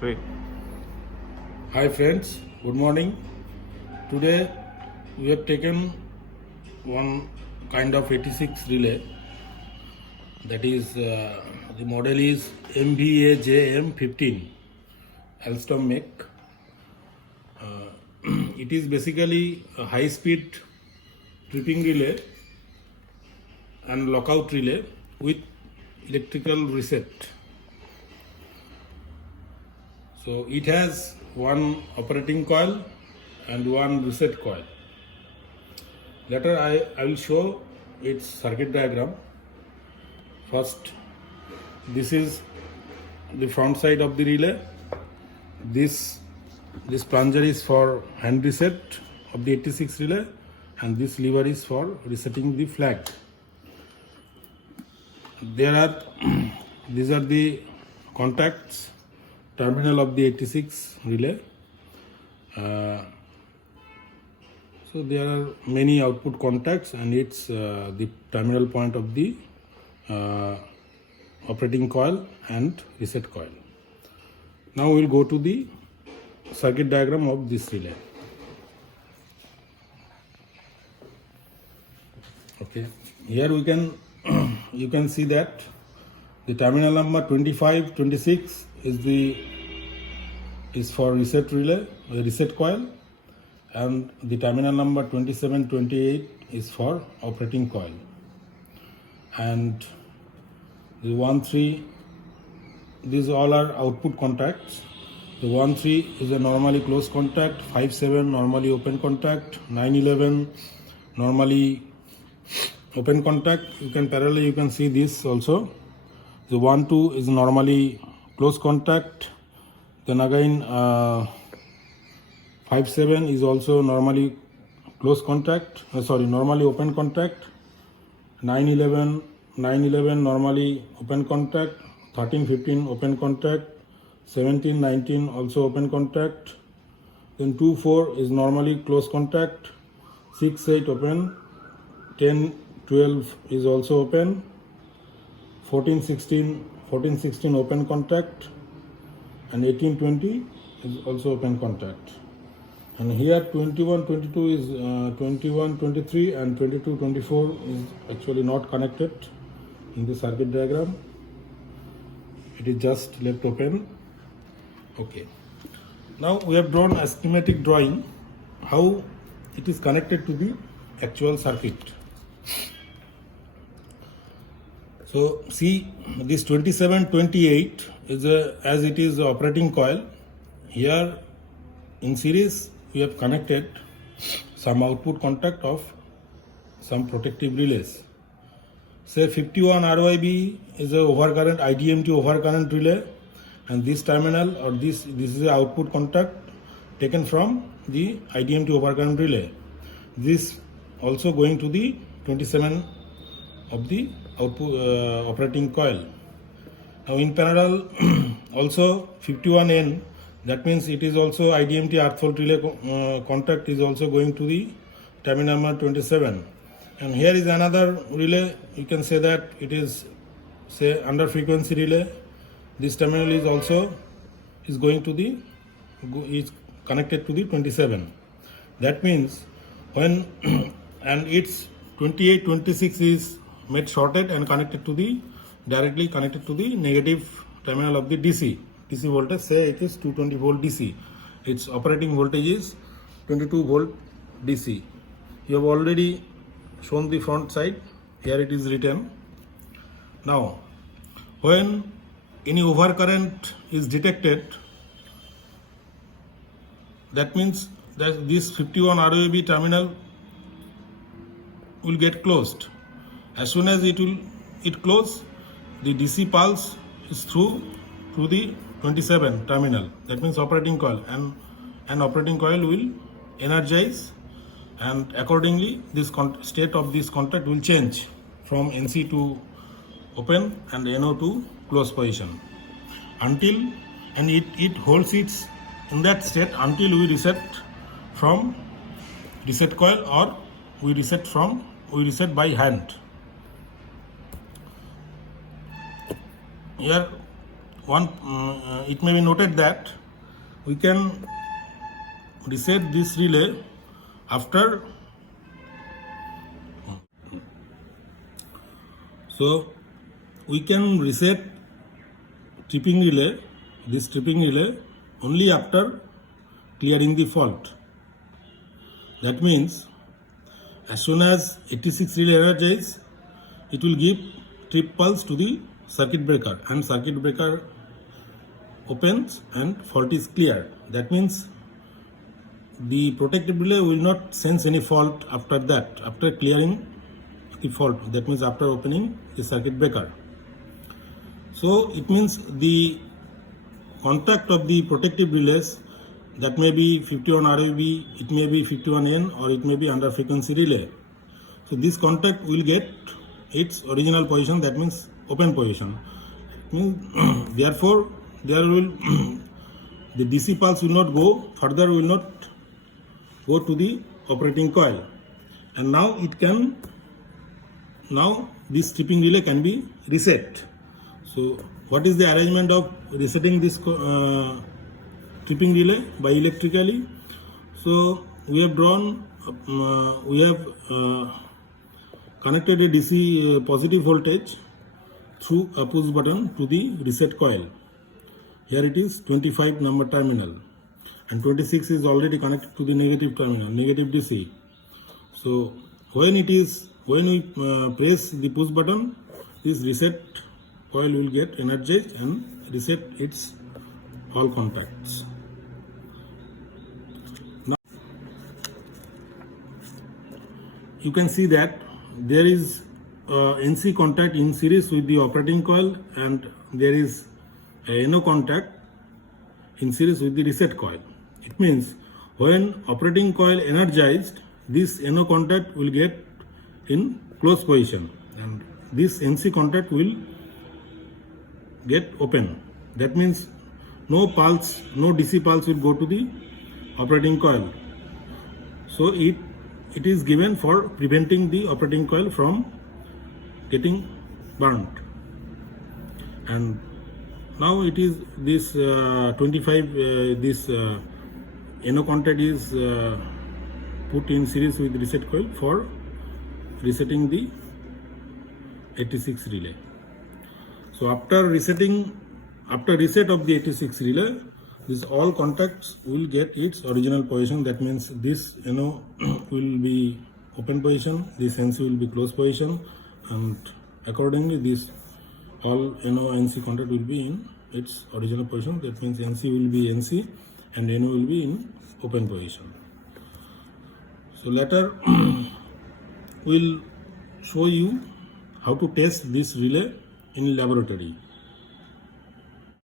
Three. Hi friends, good morning. Today we have taken one kind of 86 relay, that is the model is MVAJM15 Alstom make. It is basically a high speed tripping relay and lockout relay with electrical reset. So it has one operating coil and one reset coil. Later I will show its circuit diagram. First, this is the front side of the relay. This plunger is for hand reset of the 86 relay, and this lever is for resetting the flag. These are the contacts, terminal of the 86 relay. So there are many output contacts, and it's the terminal point of the operating coil and reset coil. Now we will go to the circuit diagram of this relay. Okay, here we can you can see that the terminal number 25, 26 is for reset relay, reset coil, and the terminal number 27, 28 is for operating coil, and the 1, 3, these all are output contacts. The 1, 3 is a normally closed contact, 5, 7 normally open contact, 9, 11 normally open contact. You can see this also. The 1, 2 is normally close contact. Then again 5, 7 is also normally close contact, normally open contact. 9, 11 normally open contact. 13, 15 open contact. 17, 19 also open contact. Then 2, 4 is normally close contact. 6, 8 open. 10, 12 is also open. 14, 16 open contact, and 18, 20 is also open contact. And here 21, 22 is 21, 23 and 22, 24 is actually not connected in the circuit diagram. It is just left open. Okay. Now we have drawn a schematic drawing how it is connected to the actual circuit. So see, this 27, 28 is as it is the operating coil. Here in series we have connected some output contact of some protective relays. Say 51 RYB is a overcurrent IDMT overcurrent relay, and this terminal or this is the output contact taken from the IDMT overcurrent relay. This also going to the 27 of the output operating coil. Now in parallel also 51N, that means it is also IDMT earth fault relay contact is also going to the terminal number 27. And here is another relay. You can say that it is under frequency relay. This terminal is also going to the is connected to the 27. That means when and its 28, 26 is made shorted and connected to the directly connected to the negative terminal of the DC voltage. Say it is 220 volt DC. Its operating voltage is 22 volt DC. You have already shown the front side. Here it is written. Now when any overcurrent is detected, that means that this 51 ROAB terminal will get closed. As soon as it close, the DC pulse is through the 27 terminal. That means operating coil, and operating coil will energize, and accordingly this state of this contact will change from NC to open and NO to close position until, and it holds its in that state until we reset from reset coil, or we reset by hand. Here it may be noted that we can reset this relay after. So we can reset tripping relay, this tripping relay, only after clearing the fault. That means as soon as 86 relay energizes, it will give trip pulse to the circuit breaker, and circuit breaker opens and fault is cleared. That means the protective relay will not sense any fault after that, after clearing the fault. That means after opening the circuit breaker. So it means the contact of the protective relays, that may be 51 RAB, it may be 51N, or it may be under frequency relay. So this contact will get its original position, that means open position. Therefore, there will the DC pulse will not go further, will not go to the operating coil, and now it can, now this tripping relay can be reset. So what is the arrangement of resetting this tripping relay by electrically? So we have drawn, connected a DC positive voltage through a push button to the reset coil. Here it is 25 number terminal, and 26 is already connected to the negative terminal, negative DC. So when we press the push button, this reset coil will get energized and reset its all contacts. Now you can see that there is NC contact in series with the operating coil, and there is a NO contact in series with the reset coil. It means when operating coil energized, this NO contact will get in close position, and this NC contact will get open. That means no pulse, no DC pulse will go to the operating coil. So it is given for preventing the operating coil from getting burnt. And now it is this 25, this NO contact is put in series with reset coil for resetting the 86 relay. So after reset of the 86 relay, this all contacts will get its original position. That means this NO will be open position, this NC will be close position, and accordingly this all NO NC contact will be in its original position. That means NC will be NC and NO will be in open position. So later we'll show you how to test this relay in laboratory.